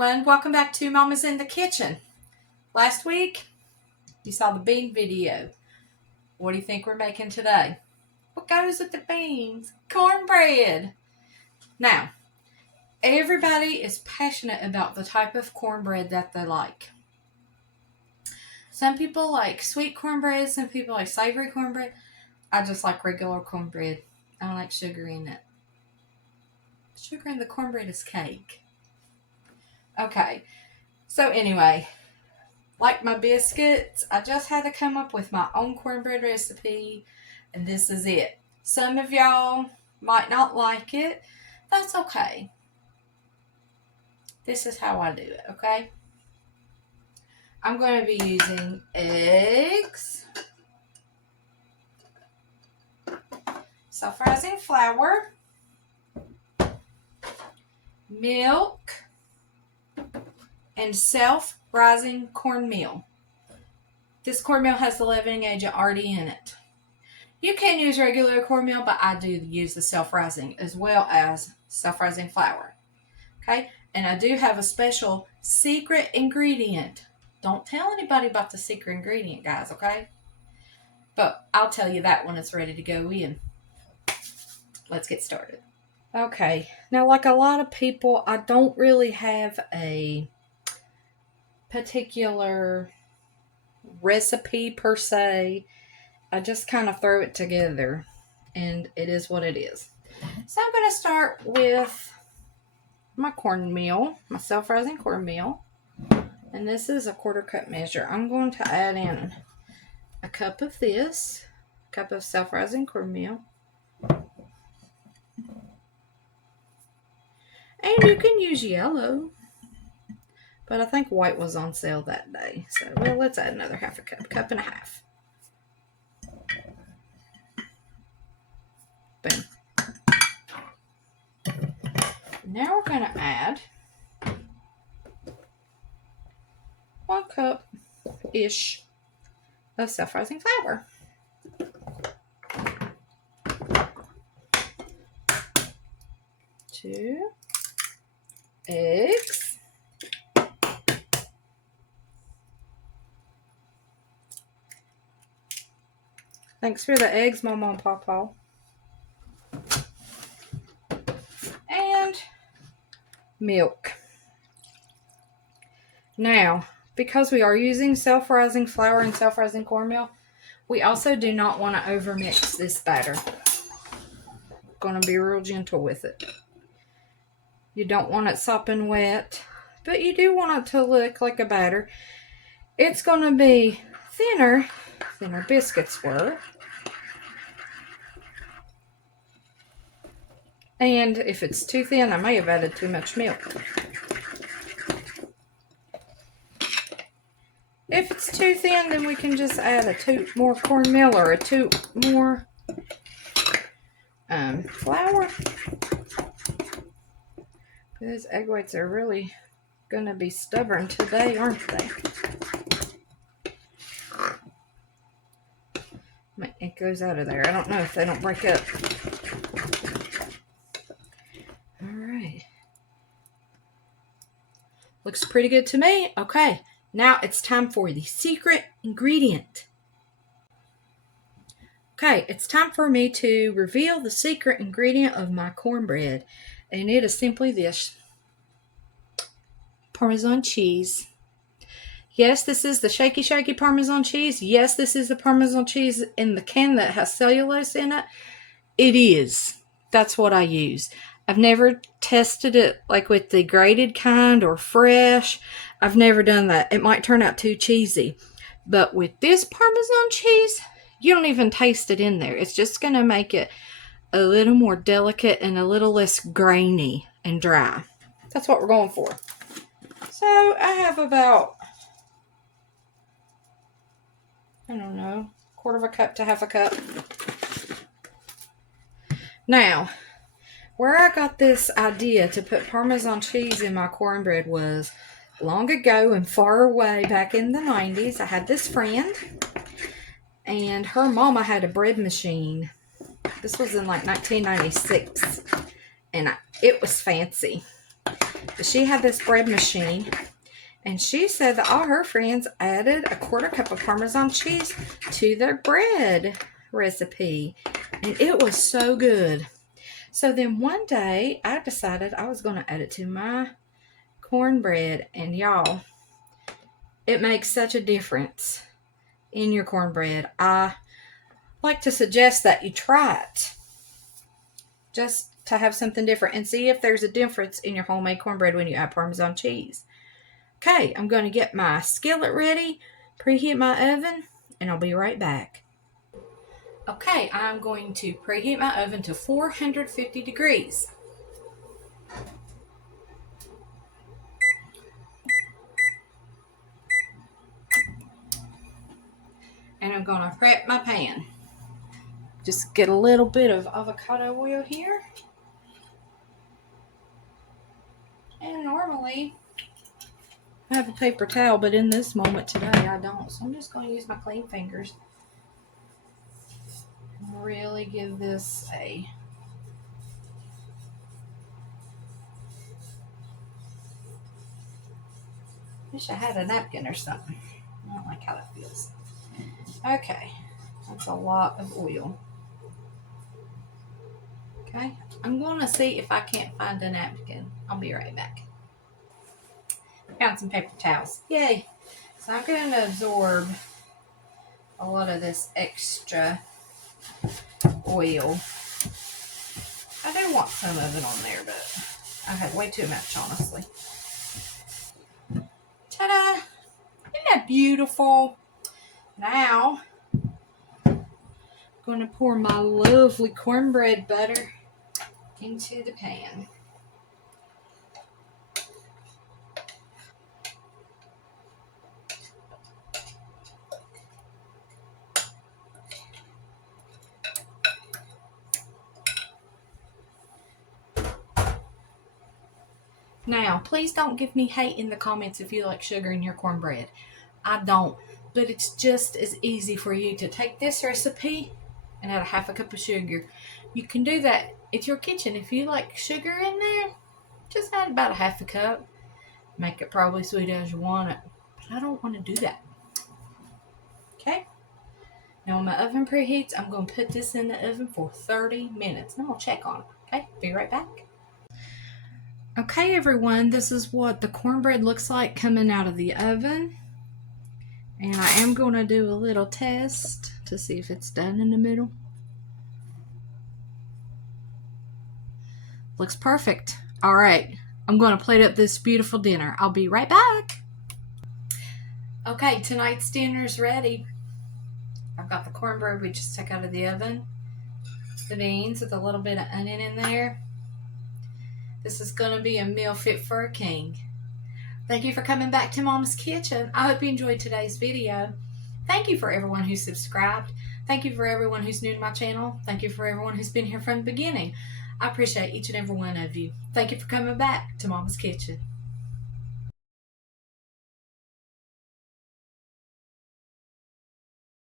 everyone, welcome back to Mama's in the Kitchen. Last week, you saw the bean video. What do you think we're making today? What goes with the beans? Cornbread. Now, everybody is passionate about the type of cornbread that they like. Some people like sweet cornbread, some people like savory cornbread. I just like regular cornbread. I don't like sugar in it. Sugar in the cornbread is cake. Okay, so anyway, like my biscuits, I just had to come up with my own cornbread recipe, and this is it. Some of y'all might not like it. That's okay. This is how I do it, okay? I'm going to be using eggs, self-rising flour, milk, and self-rising cornmeal. This cornmeal has the leavening agent already in it. You can use regular cornmeal, but I do use the self-rising as well as self-rising flour. Okay? And I do have a special secret ingredient. Don't tell anybody about the secret ingredient, guys, okay? But I'll tell you that when it's ready to go in. Let's get started. Okay, now like a lot of people, I don't really have a particular recipe per se. I just kind of throw it together, and it is what it is. So I'm going to start with my cornmeal, my self-rising cornmeal, and this is a 1/4 cup measure. I'm going to add in a cup of this, a cup of self-rising cornmeal. And you can use yellow, but I think white was on sale that day. So, well, let's add another 1/2 cup, 1.5 cups. Boom. Now we're going to add 1 cup-ish of self-rising flour. 2 eggs. Thanks for the eggs, Mama and Papa. And milk. Now, because we are using self-rising flour and self-rising cornmeal, we also do not want to overmix this batter. Going to be real gentle with it. You don't want it sopping wet, but you do want it to look like a batter. It's going to be thinner than our biscuits were. And if it's too thin, I may have added too much milk. If it's too thin, then we can just add a toot more cornmeal or a toot more flour. Those egg whites are really going to be stubborn today, aren't they? It goes out of there. I don't know if they don't break up. All right. Looks pretty good to me. Okay, now it's time for the secret ingredient. Okay, it's time for me to reveal the secret ingredient of my cornbread. And it is simply this. Parmesan cheese. Yes, this is the shaky Parmesan cheese. Yes, this is the Parmesan cheese in the can that has cellulose in it. It is. That's what I use. I've never tested it like with the grated kind or fresh. I've never done that. It might turn out too cheesy. But with this Parmesan cheese, you don't even taste it in there. It's just going to make it a little more delicate and a little less grainy and dry. That's what we're going for. So I have about, I don't know, 1/4 cup to 1/2 cup. Now, where I got this idea to put Parmesan cheese in my cornbread was long ago and far away back in the 90s. I had this friend, and her mama had a bread machine. This was in like 1996, and it was fancy. But she had this bread machine, and she said that all her friends added a 1/4 cup of Parmesan cheese to their bread recipe. And it was so good. So then one day, I decided I was going to add it to my cornbread. And y'all, it makes such a difference in your cornbread. I like to suggest that you try it, just to have something different, and see if there's a difference in your homemade cornbread when you add Parmesan cheese. Okay, I'm going to get my skillet ready, preheat my oven, and I'll be right back. Okay, I'm going to preheat my oven to 450 degrees. And I'm going to prep my pan. Just get a little bit of avocado oil here. And normally I have a paper towel, but in this moment today I don't. So I'm just going to use my clean fingers and really give this a wish I had a napkin or something. I don't like how that feels. Okay, that's a lot of oil. Okay, I'm going to see if I can't find a napkin. I'll be right back. Found some paper towels. Yay! So I'm going to absorb a lot of this extra oil. I do want some of it on there, but I had way too much, honestly. Ta-da! Isn't that beautiful? Now, I'm going to pour my lovely cornbread butter into the pan. Now, please don't give me hate in the comments if you like sugar in your cornbread. I don't, but it's just as easy for you to take this recipe and add a 1/2 cup of sugar. You can do that at your kitchen. If you like sugar in there, just add about a 1/2 cup. Make it probably sweet as you want it, but I don't want to do that. Okay? Now when my oven preheats, I'm going to put this in the oven for 30 minutes. And I'm going to check on it. Okay? Be right back. Okay, everyone, this is what the cornbread looks like coming out of the oven. And I am going to do a little test to see if it's done in the middle. Looks perfect. All right, I'm going to plate up this beautiful dinner. I'll be right back. Okay, tonight's dinner's ready. I've got the cornbread we just took out of the oven, the beans with a little bit of onion in there. This is going to be a meal fit for a king. Thank you for coming back to Mom's Kitchen. I hope you enjoyed today's video. Thank you for everyone who subscribed. Thank you for everyone who's new to my channel. Thank you for everyone who's been here from the beginning. I appreciate each and every one of you. Thank you for coming back to Mom's Kitchen.